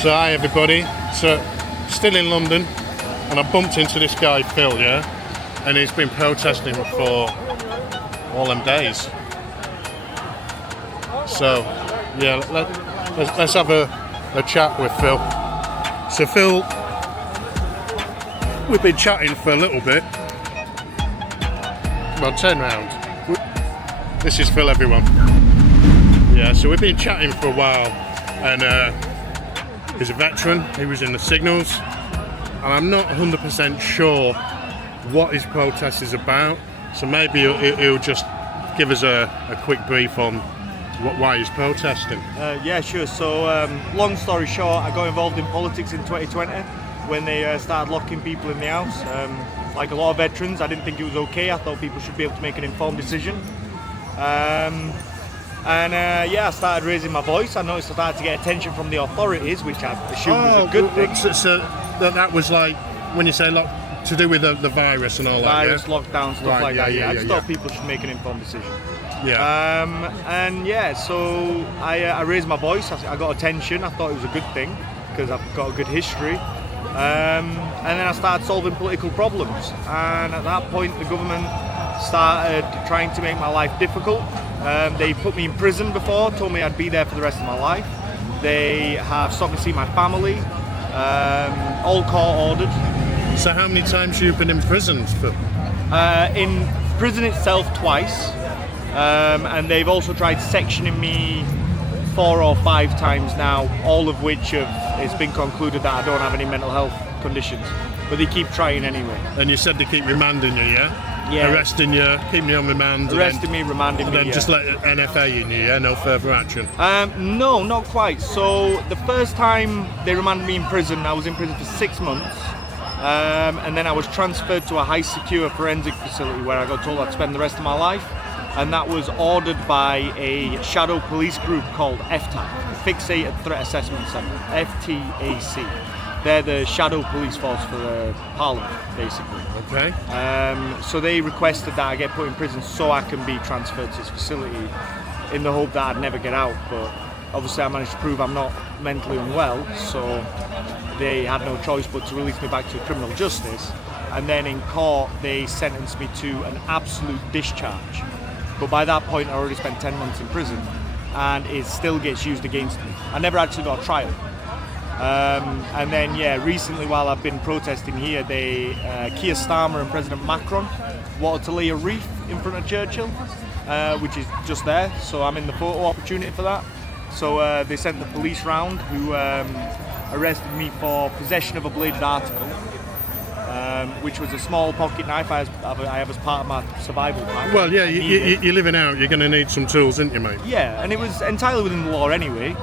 So hi everybody, so still in London and I bumped into this guy Phil, yeah, and he's been protesting for all them days. So yeah, let's have a chat with Phil. So Phil, we've been chatting for a little bit. Well, turn round. This is Phil, everyone. Yeah, so we've been chatting for a while, and he's a veteran. He was in the signals, and I'm not 100% sure what his protest is about. So maybe he'll just give us a quick brief on why he's protesting. Yeah, sure. So, long story short, I got involved in politics in 2020 when they started locking people in the house. Like a lot of veterans, I didn't think it was okay. I thought people should be able to make an informed decision. Yeah, I started raising my voice. I noticed I started to get attention from the authorities, which I assumed was a good thing. So that was like, when you say to do with the virus and all that, virus, lockdown, stuff right, like that. Yeah, I just thought people should make an informed decision. Yeah. So I raised my voice. I got attention. I thought it was a good thing because I've got a good history. And then I started solving political problems. And at that point, the government started trying to make my life difficult. They put me in prison before, told me I'd be there for the rest of my life. They have stopped me seeing my family, all court ordered. So how many times have you been in prison, Phil? In prison itself twice, and they've also tried sectioning me 4 or 5 times now, all of which it's been concluded that I don't have any mental health conditions, but they keep trying anyway. And you said they keep remanding you, yeah? Yeah. Arresting you, keeping you on remand. Arresting me, remanding me, and then just let NFA in you, yeah? No further action? No, not quite. So the first time they remanded me in prison, I was in prison for 6 months. And then I was transferred to a high secure forensic facility where I got told I'd spend the rest of my life. And that was ordered by a shadow police group called FTAC, Fixated Threat Assessment Centre, FTAC. They're the shadow police force for the Parliament, basically. Okay. So they requested that I get put in prison so I can be transferred to this facility in the hope that I'd never get out. But obviously I managed to prove I'm not mentally unwell, so they had no choice but to release me back to criminal justice. And then in court, they sentenced me to an absolute discharge. But by that point, I already spent 10 months in prison, and it still gets used against me. I never actually got a trial. And then, yeah, recently while I've been protesting here, Keir Starmer and President Macron wanted to lay a wreath in front of Churchill, which is just there. So I'm in the photo opportunity for that. So they sent the police round who arrested me for possession of a bladed article, which was a small pocket knife I have as part of my survival pack. Well, yeah, you're living out, you're going to need some tools, aren't you, mate? Yeah, and it was entirely within the law anyway.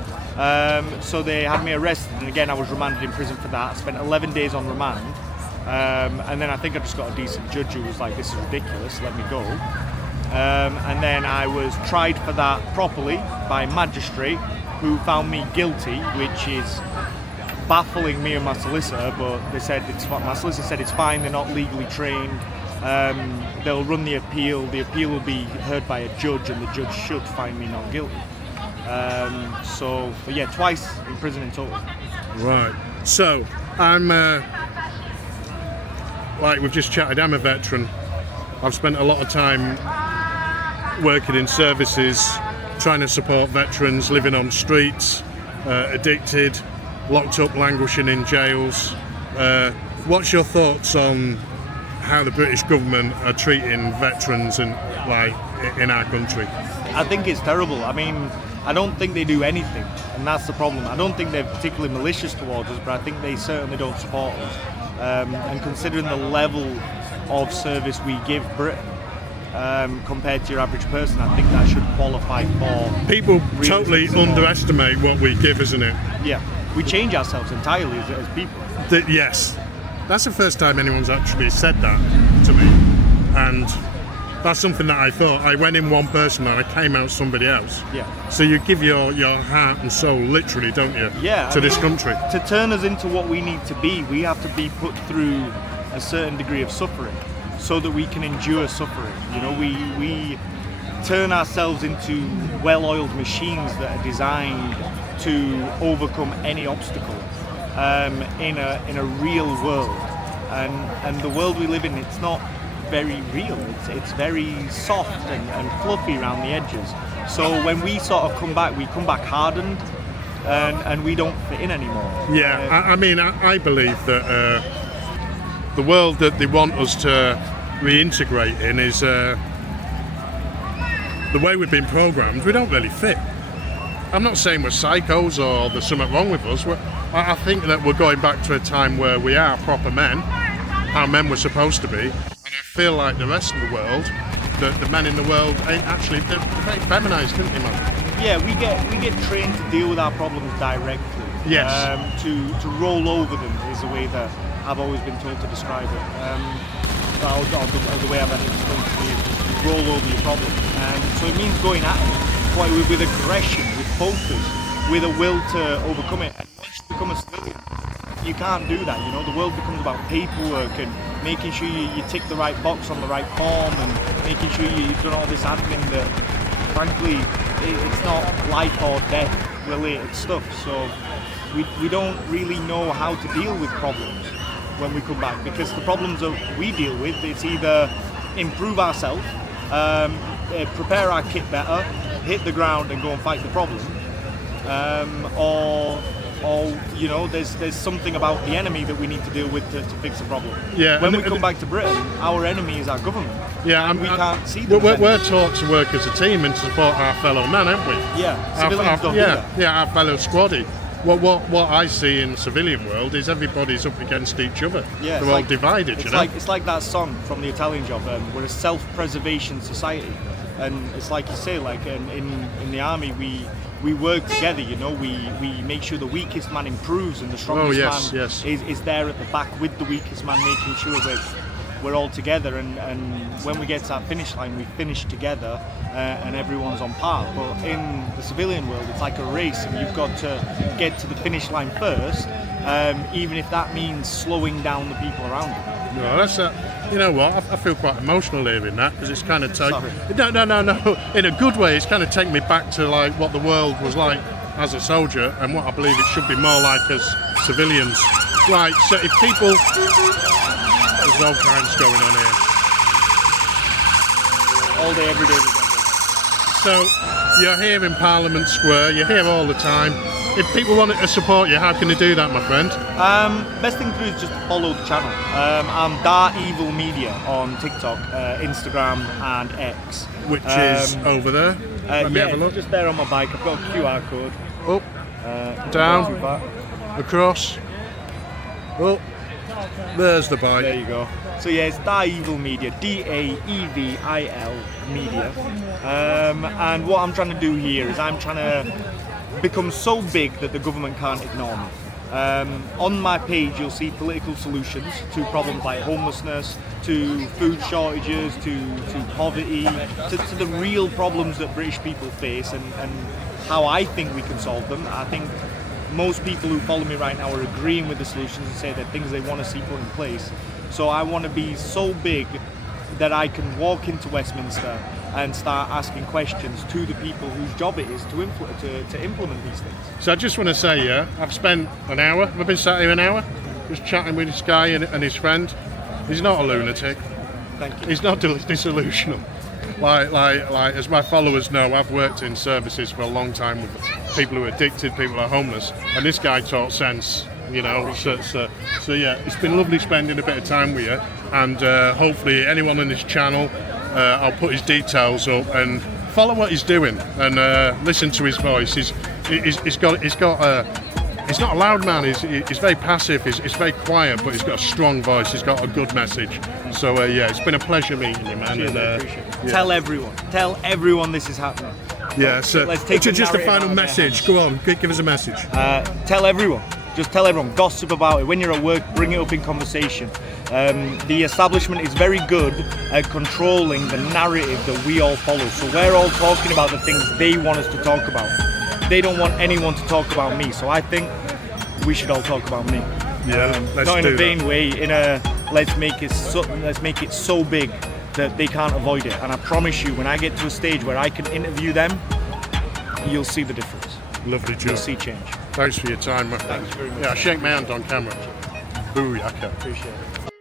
So they had me arrested, and again I was remanded in prison for that. I spent 11 days on remand, and then I think I just got a decent judge who was like, this is ridiculous, let me go. And then I was tried for that properly by a magistrate who found me guilty, which is baffling me and my solicitor, but they said my solicitor said it's fine, they're not legally trained. They'll run the appeal will be heard by a judge, and the judge should find me not guilty. But yeah, twice in prison in total. Right. So I'm like we've just chatted, I'm a veteran. I've spent a lot of time working in services, trying to support veterans living on streets, addicted, locked up, languishing in jails. What's your thoughts on how the British government are treating veterans in our country? I think it's terrible. I mean, I don't think they do anything, and that's the problem. I don't think they're particularly malicious towards us, but I think they certainly don't support us. And considering the level of service we give Britain compared to your average person, I think that should qualify for... People totally underestimate what we give, isn't it? Yeah, we change ourselves entirely as people. Yes, that's the first time anyone's actually said that to me, and that's something that I thought. I went in one person and I came out somebody else. Yeah. So you give your heart and soul, literally, don't you? Yeah. To this country. To turn us into what we need to be, we have to be put through a certain degree of suffering so that we can endure suffering. You know, we turn ourselves into well-oiled machines that are designed to overcome any obstacle in a real world, and the world we live in, it's not very real. It's very soft and fluffy around the edges. So when we sort of come back, we come back hardened, and we don't fit in anymore. Yeah, I mean, I believe that the world that they want us to reintegrate in is the way we've been programmed. We don't really fit. I'm not saying we're psychos or there's something wrong with us. I think that we're going back to a time where we are proper men, how men were supposed to be. And I feel like the rest of the world, the men in the world ain't actually, they're very feminized, isn't they, man? Yeah, we get trained to deal with our problems directly. Yes. To roll over them is the way that I've always been told to describe it. Or the way I've had it explained to me is just roll over your problem. So it means going at it quite with aggression, with focus, with a will to overcome it. And once you become a civilian, you can't do that. You know, the world becomes about paperwork and making sure you tick the right box on the right form and making sure you've done all this admin that, frankly, it's not life or death related stuff. So we don't really know how to deal with problems when we come back, because the problems that we deal with, it's either improve ourselves, prepare our kit better, hit the ground and go and fight the problem, or you know, there's something about the enemy that we need to deal with to fix the problem. Yeah. When we come back to Britain, our enemy is our government. Yeah, and we can't see them. We're taught to work as a team and to support our fellow men, aren't we? Yeah, civilians don't do that. Yeah, our fellow squaddy. What I see in the civilian world is everybody's up against each other. Yeah, they're all divided. It's like that song from the Italian Job. We're a self-preservation society, and it's like you say, like in the army we work together. You know, we make sure the weakest man improves and the strongest man is there at the back with the weakest man, making sure we're all together. And when we get to that finish line, we finish together, and everyone's on par. But in the civilian world, it's like a race, and you've got to get to the finish line first, even if that means slowing down the people around you. No, that's you know what? I feel quite emotional hearing that, because it's kind of Sorry. No. In a good way, it's kind of taken me back to like what the world was like as a soldier, and what I believe it should be more like as civilians. Right. So if people, there's all kinds going on here. All day, every day. So you're here in Parliament Square. You're here all the time. If people want to support you, how can they do that, my friend? Best thing to do is just follow the channel. I'm Dart Evil Media on TikTok, Instagram, and X. Which is over there. Let me have a look. Just there on my bike. I've got a QR code. Up, down, across. Oh, there's the bike. There you go. So yeah, it's Dart Evil Media, DAEVIL Media. And what I'm trying to do here is I'm trying to become so big that the government can't ignore me. On my page you'll see political solutions to problems like homelessness, to food shortages, to poverty, to the real problems that British people face, and how I think we can solve them. I think most people who follow me right now are agreeing with the solutions and say that things they want to see put in place. So I want to be so big that I can walk into Westminster and start asking questions to the people whose job it is to implement these things. So I just want to say, yeah, I've spent an hour, I've been sat here an hour, just chatting with this guy and his friend. He's not a lunatic. Thank you. He's not disillusional. Like as my followers know, I've worked in services for a long time with people who are addicted, people who are homeless, and this guy talks sense. You know, so yeah, it's been lovely spending a bit of time with you, and hopefully anyone on this channel, I'll put his details up and follow what he's doing and listen to his voice. He's not a loud man. He's very passive. He's very quiet, but he's got a strong voice. He's got a good message. So yeah, it's been a pleasure meeting you, man. Cheers, I appreciate it. Yeah. Tell everyone this is happening. Yeah. So let's take just a final message. Go on, give us a message. Tell everyone. Just tell everyone, gossip about it. When you're at work, bring it up in conversation. The establishment is very good at controlling the narrative that we all follow. So we're all talking about the things they want us to talk about. They don't want anyone to talk about me. So I think we should all talk about me. Yeah, not in a vain way. In a let's make it so big that they can't avoid it. And I promise you, when I get to a stage where I can interview them, you'll see the difference. Lovely job. you'll see change. Thanks for your time, my friend. Thanks very much. Yeah, shake my hand on camera. Booyaka. Appreciate it.